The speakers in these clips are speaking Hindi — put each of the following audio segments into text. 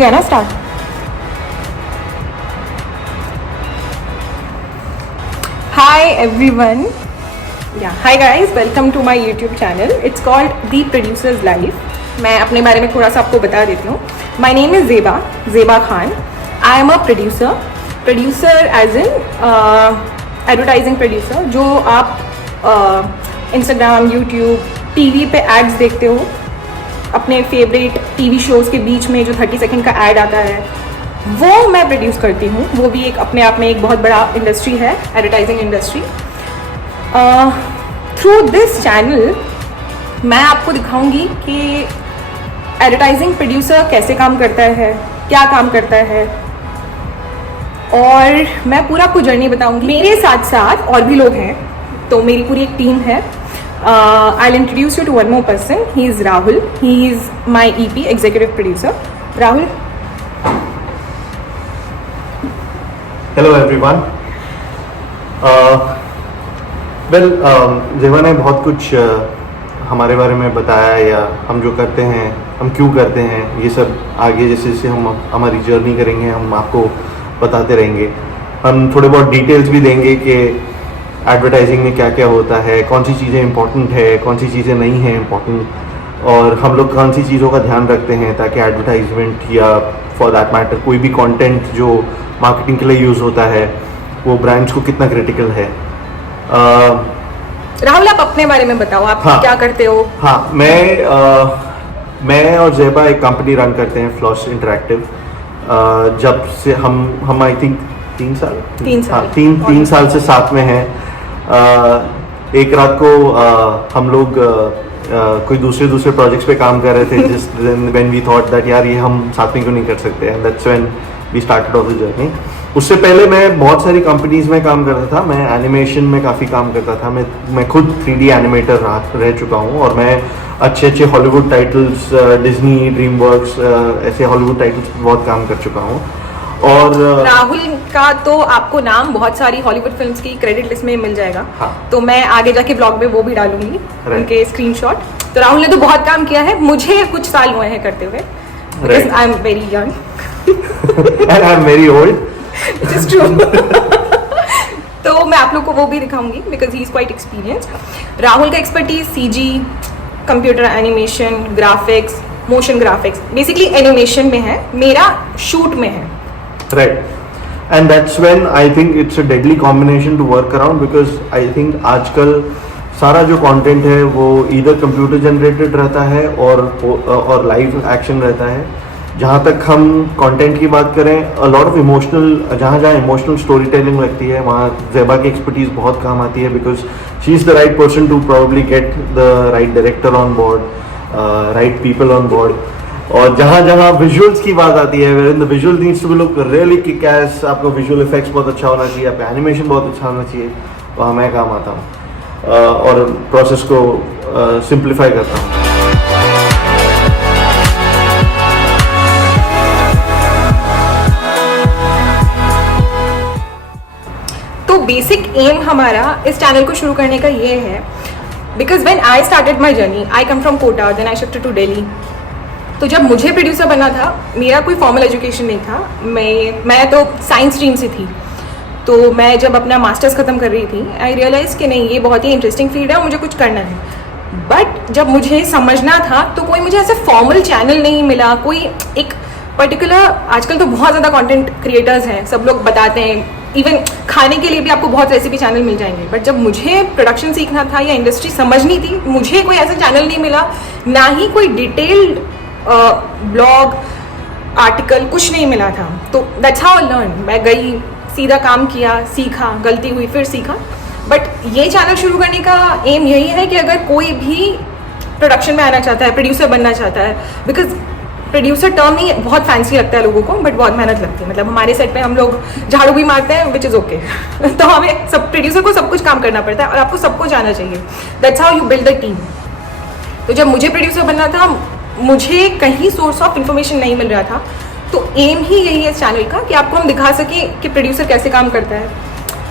गया ना start? Hi everyone, hi guys, welcome to my YouTube channel. It's called the producers life. मैं अपने बारे में थोड़ा सा आपको बता देती हूँ. My name is Zeba Khan. I am a producer as in advertising producer. जो आप इंस्टाग्राम, यूट्यूब, टीवी पे एड्स देखते हो, अपने फेवरेट टीवी शोज़ के बीच में जो 30 सेकंड का ऐड आता है, वो मैं प्रोड्यूस करती हूँ. वो भी एक अपने आप में एक बहुत बड़ा इंडस्ट्री है, advertising industry. Through this channel मैं आपको दिखाऊंगी कि एडवर्टाइजिंग प्रोड्यूसर कैसे काम करता है, क्या काम करता है, और मैं पूरा आपको जर्नी बताऊंगी. मेरे साथ साथ और भी लोग हैं, तो मेरी पूरी एक टीम है. I'll introduce you to one more person. He is Rahul. He is my EP, executive producer. Rahul. Hello everyone. Zeba ने बहुत कुछ हमारे बारे में बताया, या हम जो करते हैं, हम क्यों करते हैं, ये सब आगे जैसे जैसे हम हमारी जर्नी करेंगे हम आपको बताते रहेंगे. हम थोड़े बहुत डिटेल्स भी देंगे कि एडवर्टाइजिंग में क्या क्या होता है, कौन सी चीज़ें इंपॉर्टेंट है, कौन सी चीज़ें नहीं हैं इंपॉर्टेंट, और हम लोग कौन सी चीज़ों का ध्यान रखते हैं ताकि एडवर्टाइजमेंट या फॉर दैट मैटर कोई भी कंटेंट जो मार्केटिंग के लिए यूज़ होता है वो ब्रांड्स को कितना क्रिटिकल है. राहुल, आप अपने बारे में बताओ, आप क्या करते हो? हाँ, मैं और ज़ेबा एक कंपनी रन करते हैं, फ्लॉस इंटरैक्टिव. जब से हम आई थिंक 3 साल से साथ में हैं. एक रात को हम लोग कोई दूसरे प्रोजेक्ट्स पे काम कर रहे थे, जिस व्हेन वी थॉट दैट यार ये हम साथ में क्यों नहीं कर सकते, and that's when we started off the journey. उससे पहले मैं बहुत सारी कंपनीज में काम करता था. मैं एनिमेशन में काफ़ी काम करता था. मैं खुद 3D एनिमेटर रह चुका हूँ, और मैं अच्छे हॉलीवुड टाइटल्स, डिज्नी, ड्रीमवर्क्स, ऐसे हॉलीवुड टाइटल्स पर बहुत काम कर चुका हूँ. और राहुल का तो आपको नाम बहुत सारी हॉलीवुड फिल्म्स की क्रेडिट लिस्ट में मिल जाएगा. हाँ. तो मैं आगे जाके ब्लॉग में वो भी डालूंगी, उनके स्क्रीनशॉट. तो राहुल ने तो बहुत काम किया है, मुझे कुछ साल हुए हैं करते हुए, because I am very young and I am very old. Which is true. तो मैं आप लोग को वो भी दिखाऊंगी because he is quite experienced. Rahul का expertise CG, computer animation, graphics, motion graphics, basically animation में है. मेरा शूट में है. Right. And that's when I think it's a deadly combination to work around, because I think आजकल सारा जो कंटेंट है वो इधर कंप्यूटर जनरेटेड रहता है और लाइव एक्शन रहता है. जहाँ तक हम कंटेंट की बात करें, अ लॉट ऑफ इमोशनल, जहाँ इमोशनल स्टोरी टेलिंग लगती है वहाँ ज़ेबा की एक्सपर्टीज़ बहुत काम आती है, because she is the right person to probably get the right director on board, right people on board. और जहाँ विजुअल्स की बात आती है, where in the visual needs to be look really kick ass, आपका विजुअल इफेक्ट्स बहुत अच्छा होना चाहिए, आपका एनिमेशन बहुत अच्छा होना चाहिए, वहाँ मैं काम आता हूँ और प्रोसेस को सिंप्लीफाई करता हूँ. तो बेसिक एम हमारा इस चैनल को शुरू करने का ये है, because when I started my journey, I come from Kota, then I shifted to Delhi. तो जब मुझे प्रोड्यूसर बनना था, मेरा कोई फॉर्मल एजुकेशन नहीं था. मैं तो साइंस स्ट्रीम से थी. तो मैं जब अपना मास्टर्स ख़त्म कर रही थी, आई रियलाइज़ कि नहीं, ये बहुत ही इंटरेस्टिंग फील्ड है और मुझे कुछ करना है. बट जब मुझे समझना था तो कोई मुझे ऐसे फॉर्मल चैनल नहीं मिला, कोई एक पर्टिकुलर. आजकल तो बहुत ज़्यादा कंटेंट क्रिएटर्स हैं, सब लोग बताते हैं, इवन खाने के लिए भी आपको बहुत रेसिपी चैनल मिल जाएंगे. बट जब मुझे प्रोडक्शन सीखना था या इंडस्ट्री समझनी थी, मुझे कोई ऐसा चैनल नहीं मिला, ना ही कोई डिटेल्ड ब्लॉग आर्टिकल, कुछ नहीं मिला था. तो दैट्स हाउ आई लर्न. मैं गई, सीधा काम किया, सीखा, गलती हुई, फिर सीखा. बट ये चैनल शुरू करने का एम यही है कि अगर कोई भी प्रोडक्शन में आना चाहता है, प्रोड्यूसर बनना चाहता है, बिकॉज प्रोड्यूसर टर्म ही बहुत फैंसी लगता है लोगों को, बट बहुत मेहनत लगती है. मतलब हमारे सेट पे हम लोग झाड़ू भी मारते हैं, विच इज़ ओके. तो हमें सब प्रोड्यूसर को सब कुछ काम करना पड़ता है और आपको सब कुछ आना चाहिए. That's how you build the team. तो जब मुझे प्रोड्यूसर बनना था, मुझे कहीं सोर्स ऑफ इंफॉर्मेशन नहीं मिल रहा था. तो एम ही यही है इस चैनल का कि आपको हम दिखा सकें कि प्रोड्यूसर कैसे काम करता है,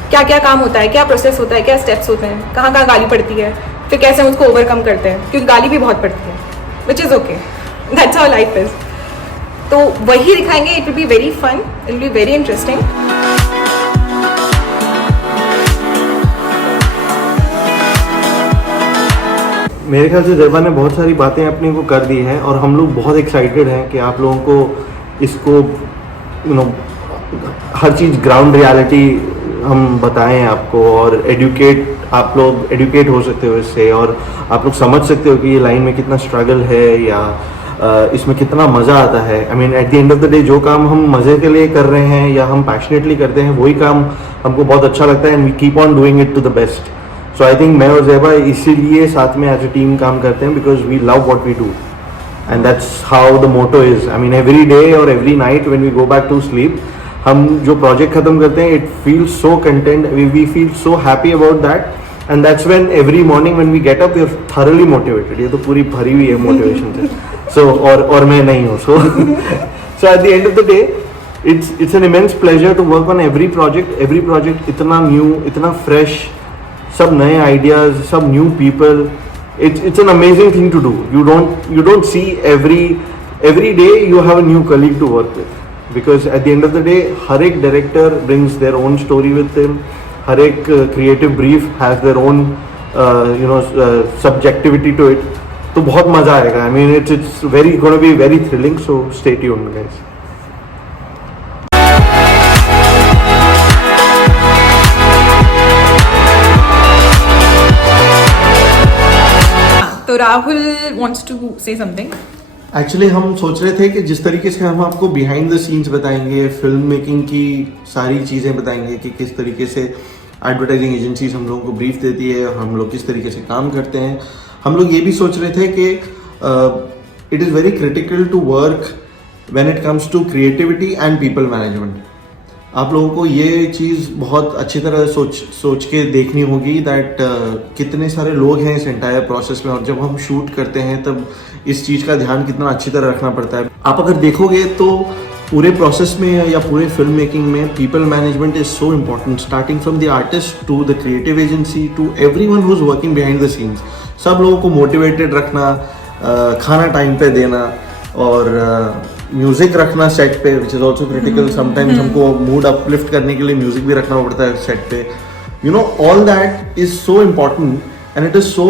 क्या क्या काम होता है, क्या प्रोसेस होता है, क्या स्टेप्स होते हैं, कहाँ कहाँ गाली पड़ती है, फिर कैसे हम उसको ओवरकम करते हैं, क्योंकि गाली भी बहुत पड़ती है, which is okay. That's how life is. तो वही दिखाएंगे. It will be very fun, it will be very interesting. मेरे ख्याल से ज़ेबा ने बहुत सारी बातें अपने को कर दी हैं और हम लोग बहुत एक्साइटेड हैं कि आप लोगों को इसको हर चीज़ ग्राउंड रियलिटी हम बताएं आपको, और आप लोग एडुकेट हो सकते हो इससे, और आप लोग समझ सकते हो कि ये लाइन में कितना स्ट्रगल है या इसमें कितना मज़ा आता है. I mean at the end of the day जो काम हम मज़े के लिए कर रहे हैं या हम पैशनेटली करते हैं वही काम हमको बहुत अच्छा लगता है, and we keep on doing it to the best. So I think मैं और ज़ेबा इसीलिए साथ में एज अ टीम काम करते हैं, because we love what we do, and that's how the motto is. I mean every day और every night when we go back to sleep, हम जो प्रोजेक्ट खत्म करते हैं, it feels so content, we feel so happy about that, and that's when every morning when we get up we are thoroughly motivated. ये तो पूरी भरी हुई है मोटिवेशन से. सो और मैं नहीं हूँ. So at the end of the day it's an immense pleasure to work on every project इतना न्यू, इतना फ्रेश, सब नए आइडियाज, सब new people. it's an amazing thing to do. You don't see every day you have a new colleague to work with, because at the end of the day हर एक director brings their own story with them, हर एक creative brief has their own subjectivity to it. तो बहुत मजा आएगा. I mean it's going to be very thrilling, so stay tuned guys. तो Rahul wants to say something. Actually हम सोच रहे थे कि जिस तरीके से हम आपको बिहाइंड द सीन्स बताएंगे, फिल्म मेकिंग की सारी चीज़ें बताएंगे कि किस तरीके से एडवर्टाइजिंग एजेंसीज हम लोगों को ब्रीफ देती है और हम लोग किस तरीके से काम करते हैं, हम लोग ये भी सोच रहे थे कि it is very critical to work when it comes to creativity and people management. आप लोगों को ये चीज़ बहुत अच्छी तरह सोच के देखनी होगी दैट कितने सारे लोग हैं इस एंटायर प्रोसेस में, और जब हम शूट करते हैं तब इस चीज़ का ध्यान कितना अच्छी तरह रखना पड़ता है. आप अगर देखोगे तो पूरे प्रोसेस में या पूरे फिल्म मेकिंग में people management is so important, starting from the artist to the creative agency to everyone who is working behind the scenes. सब लोगों को मोटिवेटेड रखना, खाना टाइम पे देना, और म्यूजिक रखना सेट पे, which is also critical. Sometimes हमको मूड अपलिफ्ट करने के लिए म्यूजिक भी रखना पड़ता है सेट पे. All that is so important and it is so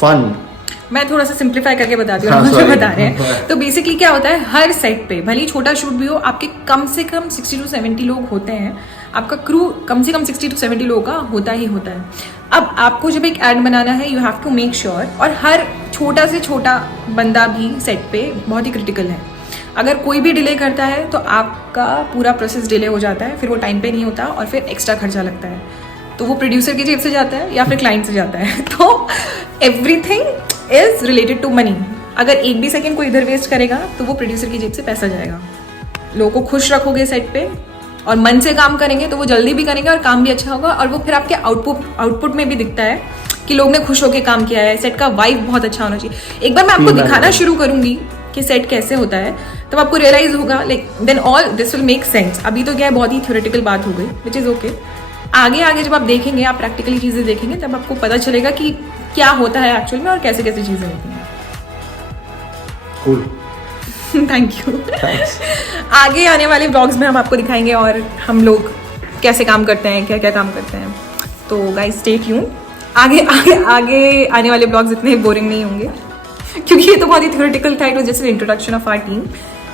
fun. मैं थोड़ा सा सिंप्लीफाई करके बताती हूँ जो बता रहे हैं. तो बेसिकली क्या होता है, हर सेट पे भले ही छोटा शूट भी हो, आपके कम से कम 60 to 70 लोग होते हैं. आपका क्रू कम से कम 60 to 70 लोगों का होता ही होता है. अब आपको जब एक एड बनाना है, you have to make sure, और हर छोटा से छोटा बंदा भी सेट पे बहुत ही क्रिटिकल है. अगर कोई भी डिले करता है तो आपका पूरा प्रोसेस डिले हो जाता है, फिर वो टाइम पे नहीं होता और फिर एक्स्ट्रा खर्चा लगता है. तो वो प्रोड्यूसर की जेब से जाता है या फिर क्लाइंट से जाता है. तो everything is related to money. अगर एक भी सेकंड कोई इधर वेस्ट करेगा तो वो प्रोड्यूसर की जेब से पैसा जाएगा. लोगों को खुश रखोगे सेट पे और मन से काम करेंगे तो वो जल्दी भी करेंगे और काम भी अच्छा होगा, और वो फिर आपके आउटपुट में भी दिखता है कि लोग ने खुश होकर काम किया है. सेट का वाइब बहुत अच्छा होना चाहिए. एक बार मैं आपको दिखाना शुरू करूंगी कि सेट कैसे होता है, तब आपको रियलाइज होगा, like then all this will make sense. अभी तो क्या है, बहुत ही थ्योरेटिकल बात हो गई, विच इज ओके. आगे जब आप देखेंगे, आप प्रैक्टिकली चीजें देखेंगे, तब आपको पता चलेगा कि क्या होता है एक्चुअल में और कैसे कैसे चीजें होती हैं. Thank you. आगे आने वाले ब्लॉग्स में हम आपको दिखाएंगे और हम लोग कैसे काम करते हैं, क्या क्या काम करते हैं. तो गाइस स्टे ट्यून. आगे आने वाले ब्लॉग्स इतने बोरिंग नहीं होंगे क्योंकि ये तो बहुत ही थ्योरेटिकल था. It was just an introduction of our team,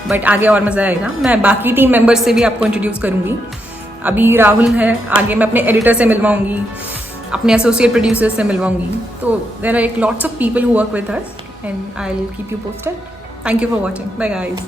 but आगे और मज़ा आएगा. मैं बाकी टीम मेंबर्स से भी आपको इंट्रोड्यूस करूंगी. अभी राहुल है, आगे मैं अपने एडिटर से मिलवाऊंगी, अपने एसोसिएट प्रोड्यूसर से मिलवाऊंगी. तो there are lots of people who work with us and I will keep you posted. Thank you for watching. Bye guys.